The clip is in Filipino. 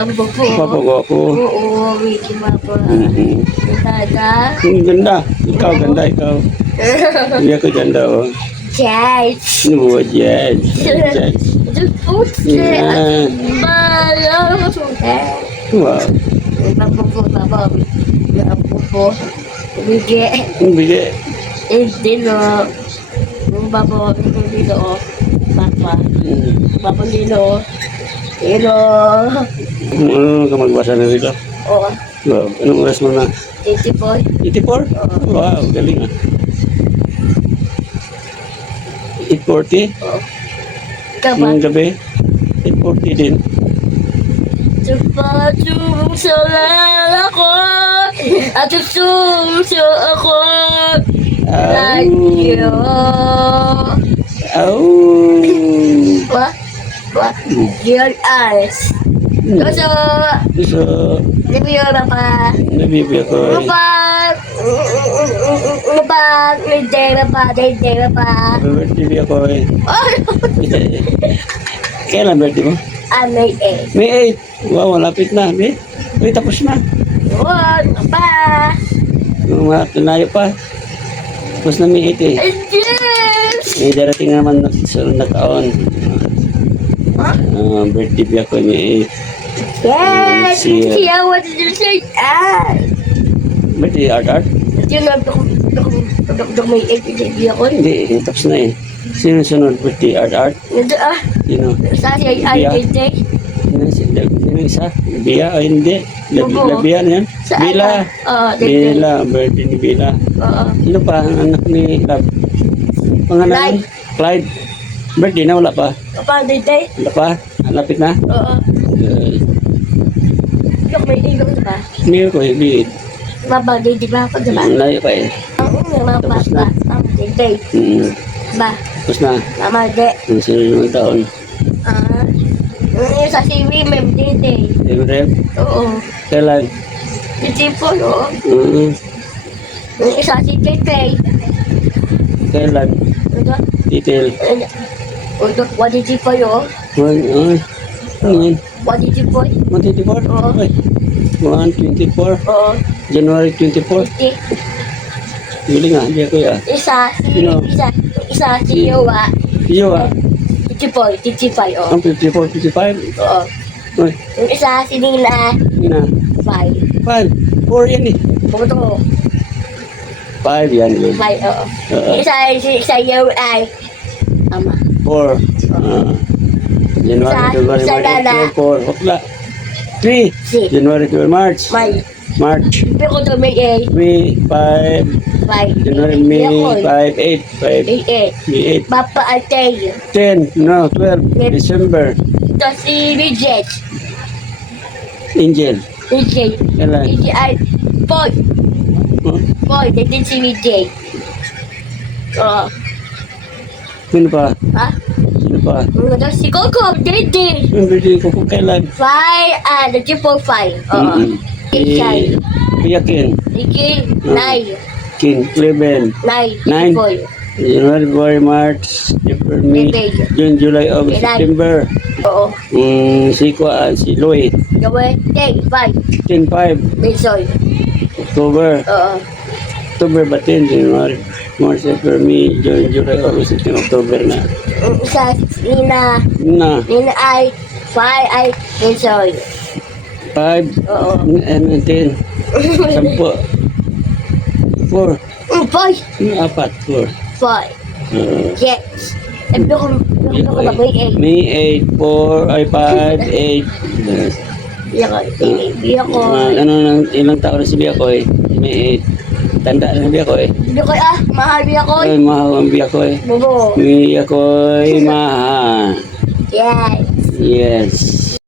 Ang buko. Papagwapo. Oo, Wiki Mapa. Mm-hmm. Dada. Ganda. Ikaw, ganda, ikaw. Hindi ako ganda, oh. Jazz. Ano ba, Jed? Jed. Putse. Yeah. Malang suhe. Wow. Ang buko, baba. Ang buko. Wiki. Ang bigay. Hindi no. Ang baba, hindi no. Papa. Papa Lino. Lino. Ano ka magbasa na rito? Oo. Wow. Anong oras mo na? 84. 84? Wow, galing ah. 8:40? Oo. Ikaw ba? Ngayong gabi? 8:40 din. Tupatulong sa lala ko at tutulong sa ako. Radyo. Au. What? What? Your eyes. Gusto. So, Nabiyo na pa. nabibigay ko eh. Napag. Hindi na pa. Birthday ako eh. Oh! Kailan birthday mo? May eh. May 8. Wow, malapit na. May tapos na. What? Pa. Mga tunayo pa. Tapos na may 8 eh. Yes! May darating naman na sunod na taon. Birthday ako may 8. Yes! See you. Siya, what did you say? Ah! Birthday art? Yun lang, dok may hindi ako. Hindi, tapos na eh. Sino sunod birthday art? Nandun ah. Sino? Sa siya ay hindi. Sino isa? Bia o hindi? Oo. Labia na yan? Sa Bila. Oo, Bila, birthday ni Bila. Oo. Sino pa ang anak ni Lab? Pangalan? Clyde. Birthday na, wala pa. Kapag hindi. Wala pa? Lapit na? Oo. Dok may ilong ba? Meron ko, hindi. Mabag hindi ba ako diba? Layo pa eh. Ang mapapa. Ang hindi. Ba? Tapos na. Mama de. Ang sunod ng taon. Ah. Yung sa si Wimem dito. Siyempre, Oo. kailan? Titipon oo. Mm, Yung isa si Tete. Kailan? Ano? Detail. Untuk waditi po yun. Ano yan? Waditi po. 124? Oo. Okay. 124? Oo. January 24? Titi. Huli nga, hindi ako ya. Sino? Isa si Yowa. Iyo ah. Titipoy, oo. Ang 54, 55? Oo. Uy, Yung isa si Nina, ina. 5. 5. 4 yan eh. Buto, 5 yan. 5, oo. Oo. Yung isa Yowa ay, ama. 4. January, February, Isa March, Lala. April, 4. Bakla. 3. Si, January, February, March. May, March. pero ko may 8, 3, 5. 5. January, May, 5, 8. 5. 8. May 8. Papa Atay. 10. No, 12. December. Ito si Bridget. Angel. Bridget. Kailan? Bridget ay, Boy. Huh? Boy, din si Bridget. Oo. Sino pa? Ha? Sino pa? Ano si Coco, Dede. Yung birthday ko kung kailan? 5, nag-4, 5. Oo. Ichay. Piyakin. Iki, Nay. King. Cleven. Nay. Nine. Boy. January, February, March, April, May, May. June, July, August, July. September. Oo. Si Lloyd. Gawin. 10, 5. 10-5. Bisoy. October. Oo. October ba 10? January, March, April, May, June, July, August, September, October na. Isa, Nina. Na. Nina ay, 5 ay, Bisoy. 5 Oo. and 10. 10. 4. Boy. 4. 5. Yes. Sabi ko ba may 8? May 8, 4, ay 5, 8. Biya ko. Ano nang ilang taon na si Biakoy? May 8. Tanda na si Biakoy. Biya ko mahal biya ko. Ay, mahal ang Biakoy. Bubo. Biakoy, mahal. Yes. Yes.